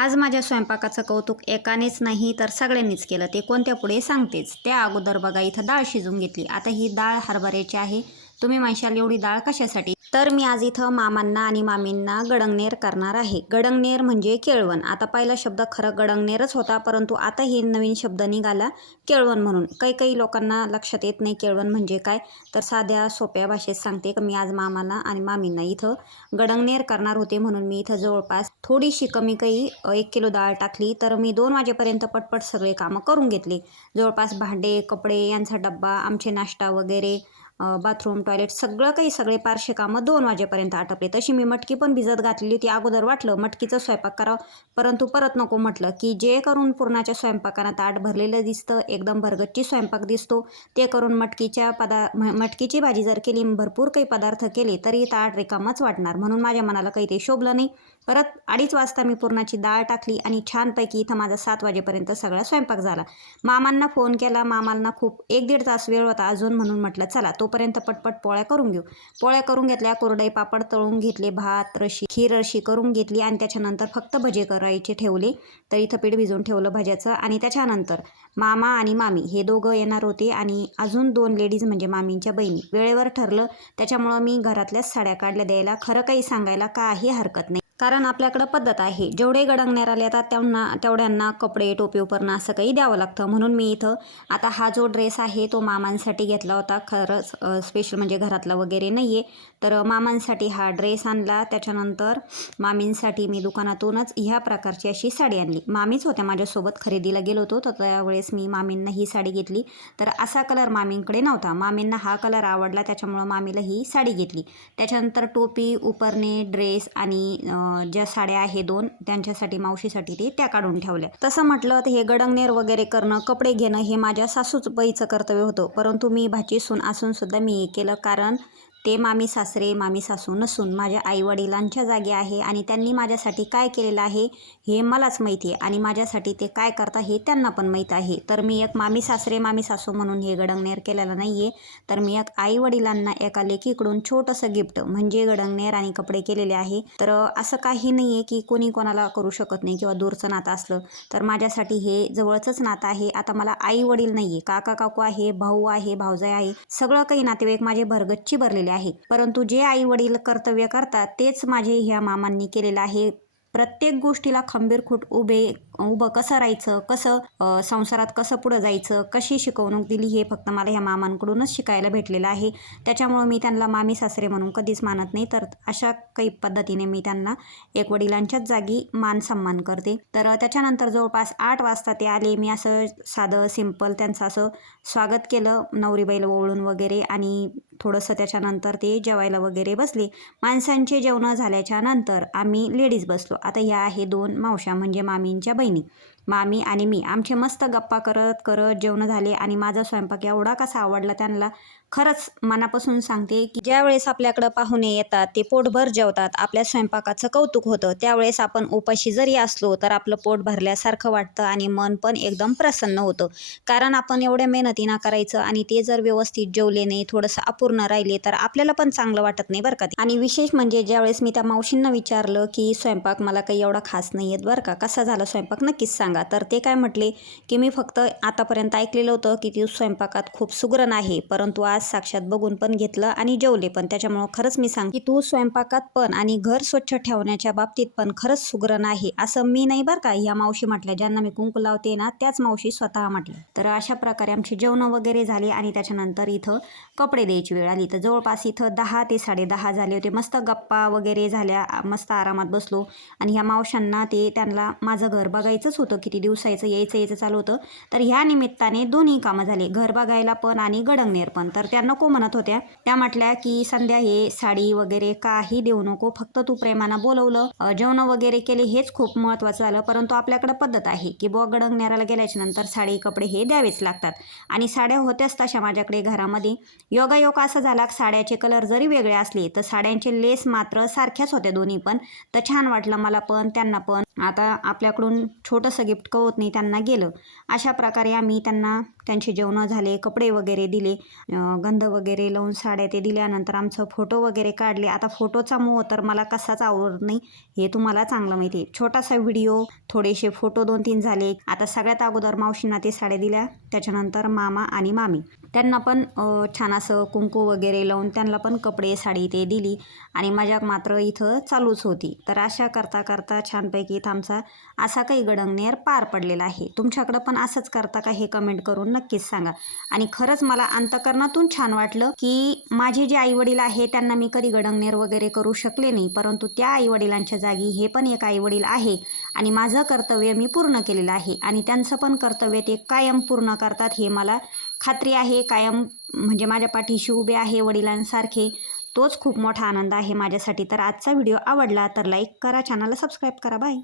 आज माझ्या स्वयंपाकाचं कौतुक एकानेच नाही तर सगळ्यांनीच केलं. ते कोणत्या पुढे सांगतेच. त्या अगोदर बघा इथं डाळ शिजून घेतली. आता ही डाळ हरभऱ्याची आहे. तुम्ही म्हणशाल एवढी डाळ कशासाठी? तर मी आज इथं मामांना आणि मामींना गडंगनेर करणार आहे. गडंगनेर म्हणजे केळवण. आता पहिला शब्द खरं गडंगनेरच होता परंतु आता हे नवीन शब्द निघाला केळवण म्हणून. काही काही लोकांना लक्षात येत नाही केळवण म्हणजे काय. तर साध्या सोप्या भाषेत सांगते की मी आज मामाला आणि मामींना इथं गडंगनेर करणार होते म्हणून मी इथं जवळपास थोडीशी कमी काही एक किलो डाळ टाकली. तर मी दोन वाजेपर्यंत पटपट सगळे कामं करून घेतले. जवळपास भांडे कपडे यांचा डब्बा आमचे नाश्ता वगैरे बाथरूम टॉयलेट सगळं काही सगळे पारशे कामं दोन वाजेपर्यंत आटपले. तशी मी मटकी पण भिजत घातलेली होती. अगोदर वाटलं मटकीचं स्वयंपाक करावं परंतु परत नको म्हटलं की जे करून पूर्णाच्या स्वयंपाकानं ताट भरलेलं दिसतं एकदम भरगच्ची स्वयंपाक दिसतो. ते करून मटकीच्या पदा म- मटकीची भाजी जर केली भरपूर काही पदार्थ केले तरी ताट रिकामच वाटणार. म्हणून माझ्या मनाला काही ते शोभलं नाही. परत अडीच वाजता मी पूर्णाची डाळ टाकली आणि छानपैकी इथं माझा सात वाजेपर्यंत सगळा स्वयंपाक झाला. मामांना फोन केला. मामांना खूप एक दीड तास वेळ होता अजून म्हणून म्हटलं चला तो तोपर्यंत पटपट पोळ्या करून घेऊ. पोळ्या करून घेतल्या कोरडई पापड तळून घेतले भात रशी खीर रशी करून घेतली आणि त्याच्यानंतर फक्त भजे करायचे ठेवले. तर इथं पीठ भिजवून ठेवलं भज्याचं आणि त्याच्यानंतर मामा आणि मामी हे दोघं येणार होते आणि अजून दोन लेडीज म्हणजे मामींच्या बहिणी. वेळेवर ठरलं त्याच्यामुळं मी घरातल्याच साड्या काढल्या द्यायला. खरं काही सांगायला काही हरकत नाही. कारण आपल्याकडं पद्धत आहे. जेवढे गडंगण्याला येतात त्यांना तेवढ्यांना कपडे टोपी उपरणं असं काही द्यावं लागतं. म्हणून मी इथं आता हा जो ड्रेस आहे तो मामांसाठी घेतला होता. खरंच स्पेशल म्हणजे घरातला वगैरे नाही आहे तर मामांसाठी हा ड्रेस आणला. त्याच्यानंतर मामींसाठी मी दुकानातूनच ह्या प्रकारची अशी साडी आणली. मामीच होत्या माझ्यासोबत. खरेदीला गेलो होतो. तर त्यावेळेस मी मामींना ही साडी घेतली. तर असा कलर मामींकडे नव्हता. मामींना हा कलर आवडला. त्याच्यामुळं मामीला ही साडी घेतली. त्याच्यानंतर टोपी उपरणे ड्रेस आणि ज्या साड्या आहे दोन त्यांच्यासाठी मावशीसाठी ते त्या काढून ठेवल्या. तसं म्हटलं तर हे गडंगनेर वगैरे करणं कपडे घेणं हे माझ्या सासूच बाईचं कर्तव्य होतं. परंतु मी भाची सून असून सुद्धा मी हे केलं कारण ते मामी सासरे मामी सासू नसून माझ्या आईवडिलांच्या जागी आहे आणि त्यांनी माझ्यासाठी काय केलेलं आहे हे मलाच माहिती आहे आणि माझ्यासाठी ते काय करता हे त्यांना पण माहीत आहे. तर मी एक मामी सासरे मामी सासू म्हणून हे गडंगनेर केलेलं नाही आहे तर मी एक आईवडिलांना एका लेकीकडून छोटंसं गिफ्ट म्हणजे गडंगनेर आणि कपडे केलेले आहे. तर असं काही नाही आहे की कोणी कोणाला करू शकत नाही किंवा दूरचं नातं असलं तर माझ्यासाठी हे जवळचंच नातं आहे. आता मला आई वडील नाही आहे काका काकू आहे भाऊ आहे भावजाई आहे. सगळं काही नातेवाईक माझे भरगच्ची भरलेले आहे. परंतु जे आई वडील कर्तव्य करतात तेच माझे ह्या मामांनी केलेलं आहे. प्रत्येक गोष्टीला खंबीर खूट उभे उभं कसं राहायचं कसं संसारात कसं पुढं जायचं कशी शिकवणूक दिली हे फक्त मला ह्या मामांकडूनच शिकायला भेटलेलं आहे. त्याच्यामुळं मी त्यांना मामी सासरे म्हणून कधीच मानत नाही तर अशा काही पद्धतीने मी त्यांना एक वडिलांच्याच जागी मान सन्मान करते. तर त्याच्यानंतर जवळपास आठ वाजता ते आले मी असं साधं सिंपल त्यांचं असं स्वागत केलं नवरीबाईला ओवळून वगैरे आणि थोडंसं त्याच्यानंतर ते जेवायला वगैरे बसले. माणसांचे जेवणं झाल्याच्यानंतर आम्ही लेडीज बसलो. आता ह्या आहे दोन मावशा म्हणजे मामींच्या बहिणी. হয়নি मामी आणि मी. आमचे मस्त गप्पा करत करत जेवणं झाले आणि माझा स्वयंपाक एवढा कसा आवडला त्यांना खरंच मनापासून सांगते की ज्यावेळेस आपल्याकडं पाहुणे येतात ते पोटभर जेवतात. आपल्या स्वयंपाकाचं कौतुक होतं. त्यावेळेस आपण उपाशी जरी असलो तर आपलं पोट भरल्यासारखं वाटतं आणि मन पण एकदम प्रसन्न होतं. कारण आपण एवढ्या मेहनतीना करायचं आणि ते जर व्यवस्थित जेवले नाही थोडंसं अपूर्ण राहिले तर आपल्याला पण चांगलं वाटत नाही बरं का आणि विशेष म्हणजे ज्यावेळेस मी त्या मावशींना विचारलं की स्वयंपाक मला काही एवढा खास नाही येत बरं का? कसा झाला स्वयंपाक? नक्कीच सांगा. तर ते काय म्हटले की मी फक्त आतापर्यंत ऐकलेलं होतं की ती स्वयंपाकात खूप सुगरण आहे परंतु आज साक्षात बघून पण घेतलं आणि जेवले. पण त्याच्यामुळं खरंच मी सांग की तू स्वयंपाकात पण आणि घर स्वच्छ ठेवण्याच्या बाबतीत पण खरंच सुगरण आहे असं मी नाही बरं का. ह्या मावशी म्हटल्या ज्यांना मी कुंकू लावते ना त्याच मावशी स्वतः म्हटल्या. तर अशा प्रकारे आमची जेवणं वगैरे झाली आणि त्याच्यानंतर इथं कपडे द्यायची वेळ आली. तर जवळपास इथं दहा ते साडेदहा झाले होते. मस्त गप्पा वगैरे झाल्या. मस्त आरामात बसलो. आणि ह्या मावशांना ते त्यांना माझं घर बघायचंच होतं. किती दिवसायचं यायचं यायचं चालू होतं. तर ह्या निमित्ताने दोन्ही कामं झाले. घर बघायला पण आणि गडंगनेर पण. तर त्या नको म्हणत होत्या. त्या म्हटल्या की संध्या हे साडी वगैरे काही देऊ नको. फक्त तू प्रेमानं बोलवलं. जेवण वगैरे केले हेच खूप महत्त्वाचं झालं. परंतु आपल्याकडे पद्धत आहे की बुवा गडंगनेराला गेल्याच्यानंतर साडी कपडे हे द्यावेच लागतात. आणि साड्या होत्याच तशा माझ्याकडे घरामध्ये. योगायोग असा झाला साड्याचे कलर जरी वेगळे असले तर साड्यांचे लेस मात्र सारख्याच होत्या दोन्ही पण. तर छान वाटलं मला पण त्यांना पण. आता आपल्याकडून छोटंसं गिफ्ट कवत नाही त्यांना गेलं. अशा प्रकारे आम्ही त्यांना त्यांची जेवणं झाले कपडे वगैरे दिले गंध वगैरे लावून साड्या ते दिल्यानंतर आमचं फोटो वगैरे काढले. आता फोटोचा मोह तर मला कसाच आवडत नाही हे तुम्हाला चांगलं माहिती आहे. छोटासा व्हिडिओ थोडेसे फोटो दोन तीन झाले. आता सगळ्यात अगोदर मावशींना ते साड्या दिल्या त्याच्यानंतर मामा आणि मामी. त्यांना पण छान असं कुंकू वगैरे लावून त्यांना पण कपडे साडी ते दिली आणि मजाक मात्र इथं चालूच होती. तर अशा करता करता छानपैकी इथं आमचा असा काही गडंगनेर पार पडलेला आहे. तुमच्याकडं पण असंच करता का हे कमेंट करून नक्कीच सांगा. आणि खरंच मला अंतकरणातून छान वाटलं की माझे जे आईवडील आहे त्यांना मी कधी गडंगनेर वगैरे करू शकले नाही. परंतु त्या आईवडिलांच्या जागी हे पण एक आईवडील आहे आणि माझं कर्तव्य मी पूर्ण केलेलं आहे. आणि त्यांचं पण कर्तव्य ते कायम पूर्ण करतात हे मला खात्री आहे. कायम म्हणजे माझ्या पाठीशी उभे आहे वडिलांसारखे. तोच खूप मोठा आनंद आहे माझ्यासाठी. तर आजचा व्हिडिओ आवडला तर लाईक करा चॅनलला सबस्क्राईब करा. बाय.